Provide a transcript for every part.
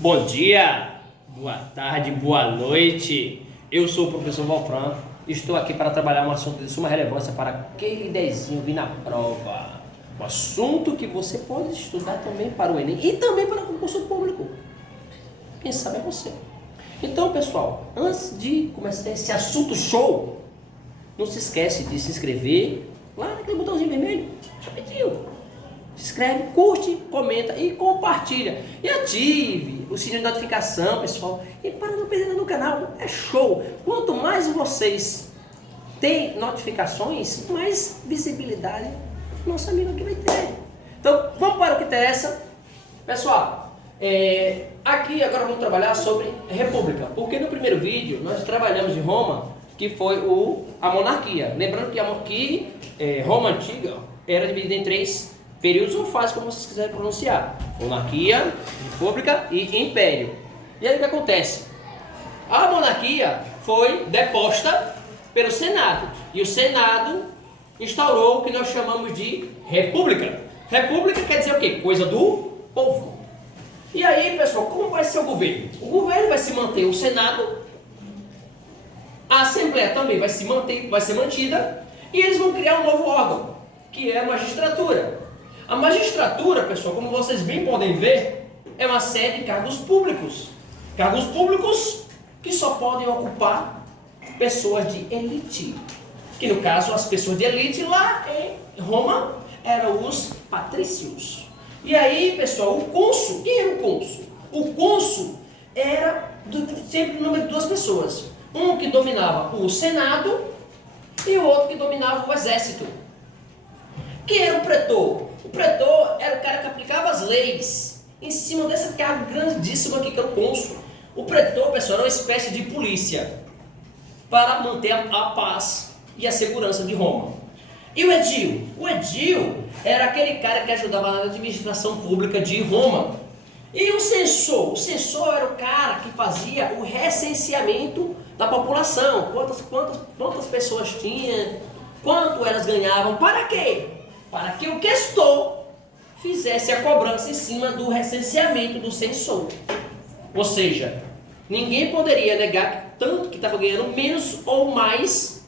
Bom dia, boa tarde, boa noite. Eu sou o professor Valfran. Estou aqui para trabalhar um assunto de suma relevância para aquele dezinho vir na prova. Um assunto que você pode estudar também para o Enem e também para o concurso público. Quem sabe é você. Então, pessoal, antes de começar esse assunto show, não se esquece de se inscrever lá naquele botãozinho vermelho. Já pediu. Se inscreve, curte, comenta e compartilha. E ative o sininho de notificação, pessoal. E para não perder no canal, é show. Quanto mais vocês têm notificações, mais visibilidade nosso amigo aqui vai ter. Então, vamos para o que interessa. Pessoal, aqui agora vamos trabalhar sobre república. Porque no primeiro vídeo nós trabalhamos de Roma, que foi a monarquia. Lembrando que Roma antiga era dividida em três períodos ou fases, como vocês quiserem pronunciar: monarquia, república e império. E aí o que acontece? A monarquia foi deposta pelo Senado, e o Senado instaurou o que nós chamamos de república. República quer dizer o quê? Coisa do povo. E aí, pessoal, como vai ser o governo? O governo vai se manter o Senado, a Assembleia também vai ser mantida, e eles vão criar um novo órgão, que é a magistratura. A magistratura, pessoal, como vocês bem podem ver, é uma série de cargos públicos. Cargos públicos que só podem ocupar pessoas de elite. Que no caso, as pessoas de elite lá em Roma eram os patrícios. E aí, pessoal, o cônsul, quem era o cônsul? O cônsul era sempre o número de duas pessoas. Um que dominava o Senado e o outro que dominava o exército. Quem era o pretor? O pretor era o cara que aplicava as leis em cima desse cargo grandíssimo aqui que é o cônsul. O pretor, pessoal, era uma espécie de polícia para manter a paz e a segurança de Roma. E o edil? O edil era aquele cara que ajudava na administração pública de Roma. E o censor? O censor era o cara que fazia o recenseamento da população. Quantas pessoas tinha, quanto elas ganhavam, para quê? Para que o questor fizesse a cobrança em cima do recenseamento do censor. Ou seja, ninguém poderia negar tanto que estava ganhando menos ou mais,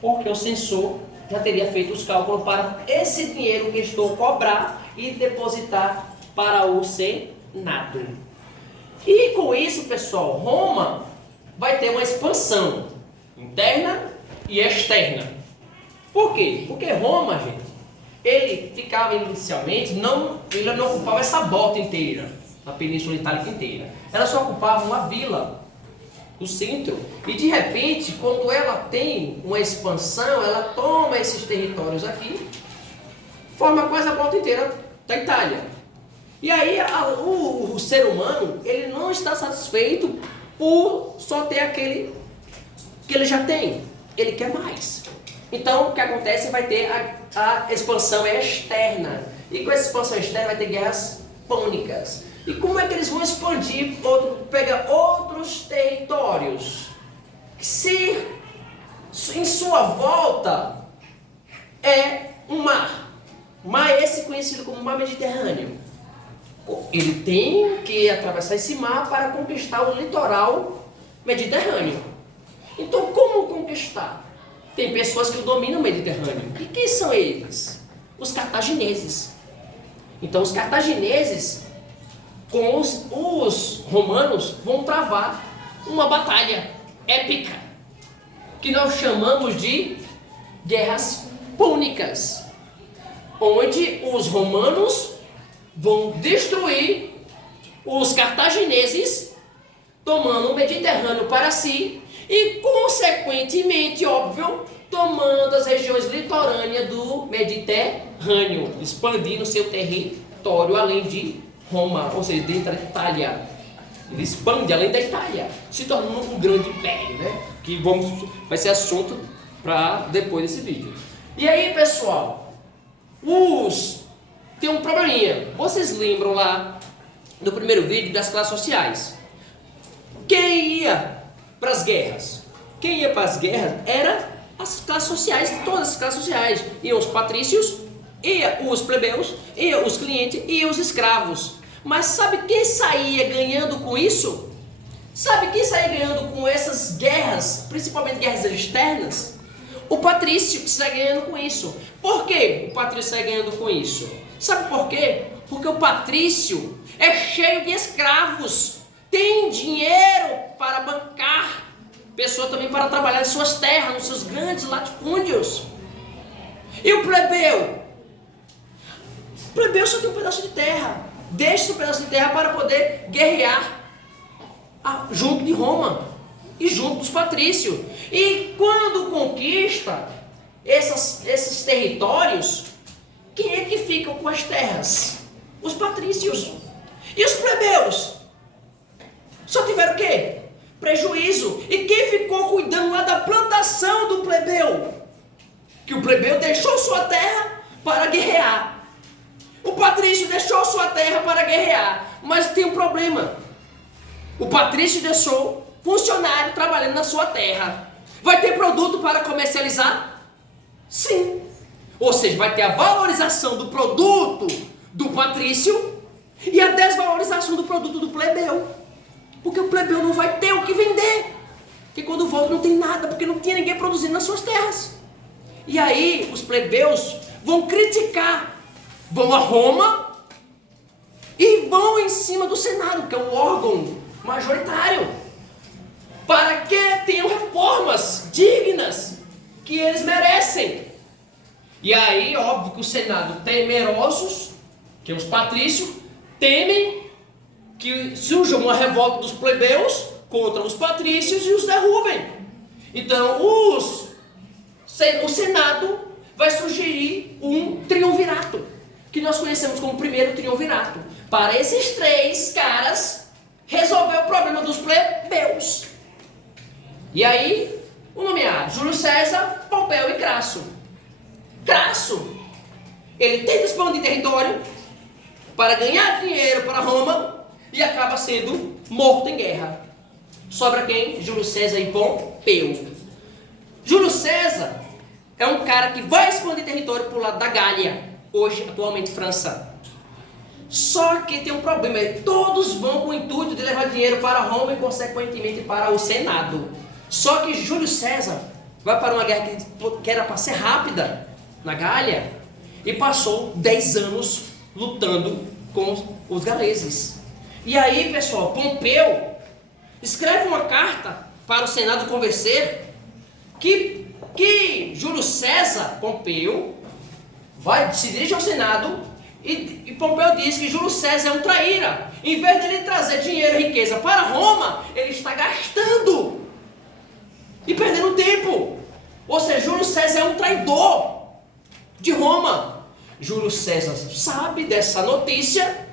porque o censor já teria feito os cálculos para esse dinheiro o questor cobrar e depositar para o Senado. E com isso, pessoal, Roma vai ter uma expansão interna e externa. Por quê? Porque Roma, gente, ele ficava inicialmente, ele não ocupava essa bota inteira, a Península Itálica inteira. Ela só ocupava uma vila, o centro. E de repente, quando ela tem uma expansão, ela toma esses territórios aqui, forma quase a bota inteira da Itália. E aí o ser humano, ele não está satisfeito por só ter aquele que ele já tem. Ele quer mais. Então, o que acontece vai ter a expansão externa. E com essa expansão externa vai ter guerras púnicas. E como é que eles vão expandir, pegar outros territórios? Se em sua volta é um mar. Mar esse conhecido como Mar Mediterrâneo. Ele tem que atravessar esse mar para conquistar o litoral mediterrâneo. Então, como conquistar? Tem pessoas que dominam o Mediterrâneo. E quem são eles? Os cartagineses. Então, os cartagineses com os romanos vão travar uma batalha épica que nós chamamos de guerras púnicas, onde os romanos vão destruir os cartagineses, tomando o Mediterrâneo para si e, consequentemente, óbvio, tomando as regiões litorâneas do Mediterrâneo, expandindo seu território além de Roma, ou seja, dentro da Itália. Ele expande além da Itália, se tornando um grande império, né? Que vai ser assunto para depois desse vídeo. E aí, pessoal, tem um probleminha. Vocês lembram lá do primeiro vídeo das classes sociais? Quem ia para as guerras? Quem ia para as guerras era as classes sociais, todas as classes sociais. Iam os patrícios, iam os plebeus, iam os clientes e os escravos. Mas sabe quem saía ganhando com isso? Sabe quem saía ganhando com essas guerras, principalmente guerras externas? O patrício sai ganhando com isso. Por que o patrício sai ganhando com isso? Sabe por quê? Porque o patrício é cheio de escravos, tem dinheiro para bancar, pessoa também para trabalhar em suas terras, nos seus grandes latifúndios. E o plebeu? O plebeu só tem um pedaço de terra. Deixa esse pedaço de terra para poder guerrear junto de Roma e junto dos patrícios. E quando conquista esses territórios, quem é que fica com as terras? Os patrícios. E os plebeus? Só tiveram o quê? Prejuízo. E quem ficou cuidando lá da plantação do plebeu? Que o plebeu deixou sua terra para guerrear. O patrício deixou sua terra para guerrear. Mas tem um problema. O patrício deixou funcionário trabalhando na sua terra. Vai ter produto para comercializar? Sim. Ou seja, vai ter a valorização do produto do patrício e a desvalorização do produto do plebeu. Porque o plebeu não vai ter o que vender. Porque quando volta não tem nada, porque não tinha ninguém produzindo nas suas terras. E aí os plebeus vão criticar, vão a Roma e vão em cima do Senado, que é o órgão majoritário, para que tenham reformas dignas que eles merecem. E aí, óbvio que o Senado, temerosos, que é os patrícios, temem que surja uma revolta dos plebeus contra os patrícios e os derrubem. Então, o Senado vai sugerir um triunvirato, que nós conhecemos como o primeiro triunvirato, para esses três caras resolver o problema dos plebeus. E aí, o nomeado Júlio César, Pompeu e Crasso. Crasso, ele tenta expandir território para ganhar dinheiro para Roma e acaba sendo morto em guerra. Sobra quem? Júlio César e Pompeu. Júlio César é um cara que vai expandir território para o lado da Gália, hoje atualmente França. Só que tem um problema, todos vão com o intuito de levar dinheiro para Roma e consequentemente para o Senado. Só que Júlio César vai para uma guerra que era para ser rápida na Gália e passou 10 anos lutando com os galeses. E aí, pessoal, Pompeu escreve uma carta para o Senado convencer que Júlio César, Pompeu, se dirige ao Senado e Pompeu diz que Júlio César é um traíra. Em vez de ele trazer dinheiro e riqueza para Roma, ele está gastando e perdendo tempo. Ou seja, Júlio César é um traidor de Roma. Júlio César sabe dessa notícia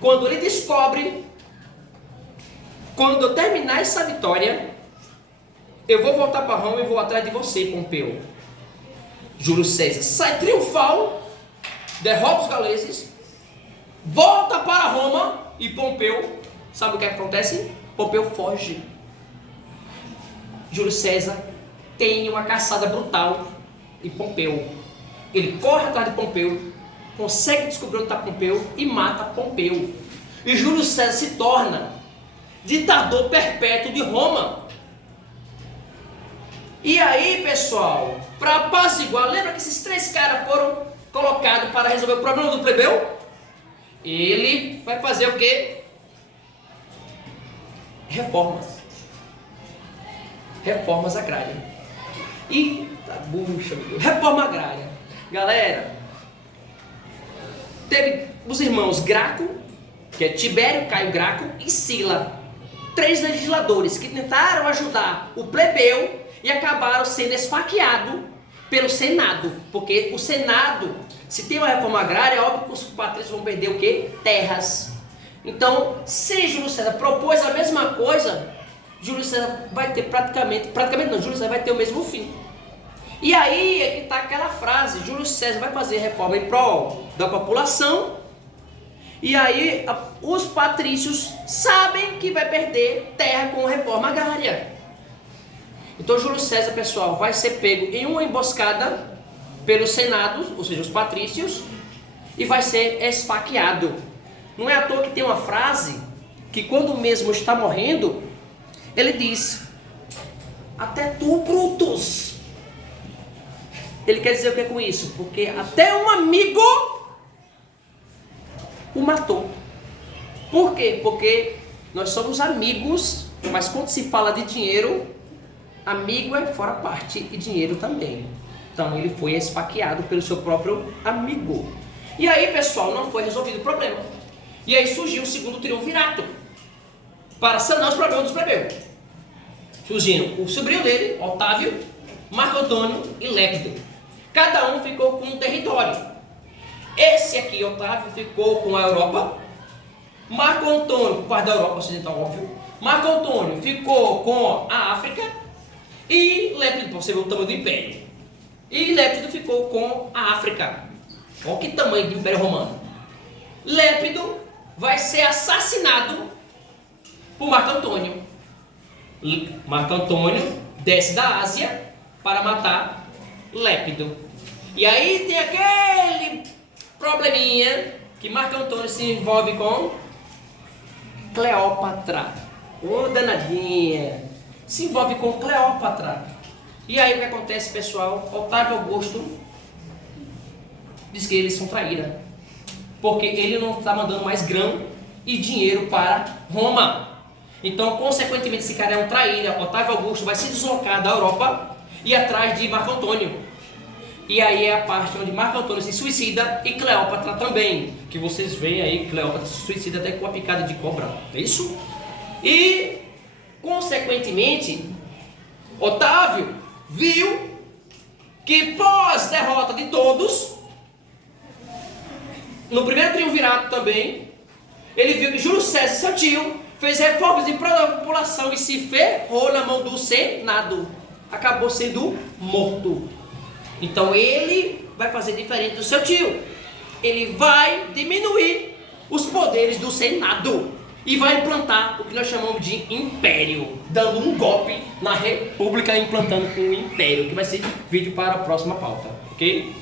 quando ele descobre: quando eu terminar essa vitória, eu vou voltar para Roma e vou atrás de você, Pompeu. Júlio César sai triunfal, derrota os galeses, volta para Roma e Pompeu, sabe o que acontece? Pompeu foge. Júlio César tem uma caçada brutal em Pompeu. Ele corre atrás de Pompeu, consegue descobrir onde está Pompeu e mata Pompeu. E Júlio César se torna ditador perpétuo de Roma. E aí, pessoal, para apaziguar, lembra que esses três caras foram colocados para resolver o problema do plebeu? Ele vai fazer o quê? Reformas agrárias. E bucha, reforma agrária. Galera, teve os irmãos Graco, que é Tibério, Caio Graco e Sila, 3 legisladores que tentaram ajudar o plebeu e acabaram sendo esfaqueados pelo Senado, porque o Senado, se tem uma reforma agrária, é óbvio que os patrícios vão perder o quê? Terras. Então, se Júlio César propôs a mesma coisa, Júlio César vai ter Júlio César vai ter o mesmo fim. E aí é que está aquela frase: Júlio César vai fazer reforma em prol da população, e aí os patrícios sabem que vai perder terra com reforma agrária. Então Júlio César, pessoal, vai ser pego em uma emboscada pelo Senado, ou seja, os patrícios, e vai ser esfaqueado Não é à toa que tem uma frase que quando mesmo está morrendo, ele diz: até tu, Brutus. Ele quer dizer o que é com isso? Porque até um amigo o matou. Por quê? Porque nós somos amigos, mas quando se fala de dinheiro, amigo é fora parte e dinheiro também. Então ele foi esfaqueado pelo seu próprio amigo. E aí, pessoal, não foi resolvido o problema. E aí surgiu o segundo triunvirato para sanar os problemas dos plebeus. Surgindo o sobrinho dele, Otávio, Marco Antônio e Lépido. Cada um ficou com um território. Esse aqui, Otávio, ficou com a Europa. Marco Antônio, parte da Europa Ocidental, óbvio. Marco Antônio ficou com a África. E Lépido, para você ver o tamanho do império. E Lépido ficou com a África. Olha que tamanho do Império Romano. Lépido vai ser assassinado por Marco Antônio. Marco Antônio desce da Ásia para matar Lépido. E aí tem aquele probleminha que Marco Antônio se envolve com Cleópatra. Ô danadinha. Se envolve com Cleópatra. E aí o que acontece, pessoal? Otávio Augusto diz que eles são traíra. Porque ele não está mandando mais grão e dinheiro para Roma. Então, consequentemente, esse cara é um traíra. Otávio Augusto vai se deslocar da Europa e ir atrás de Marco Antônio. E aí é a parte onde Marco Antônio se suicida e Cleópatra também. Que vocês veem aí, Cleópatra se suicida até com uma picada de cobra. É isso? E, consequentemente, Otávio viu que pós derrota de todos, no primeiro triunvirato também, ele viu que Júlio César, seu tio, fez reformas em prol da população e se ferrou na mão do Senado. Acabou sendo morto. Então ele vai fazer diferente do seu tio. Ele vai diminuir os poderes do Senado e vai implantar o que nós chamamos de império, dando um golpe na república, implantando um império, que vai ser vídeo para a próxima pauta, ok?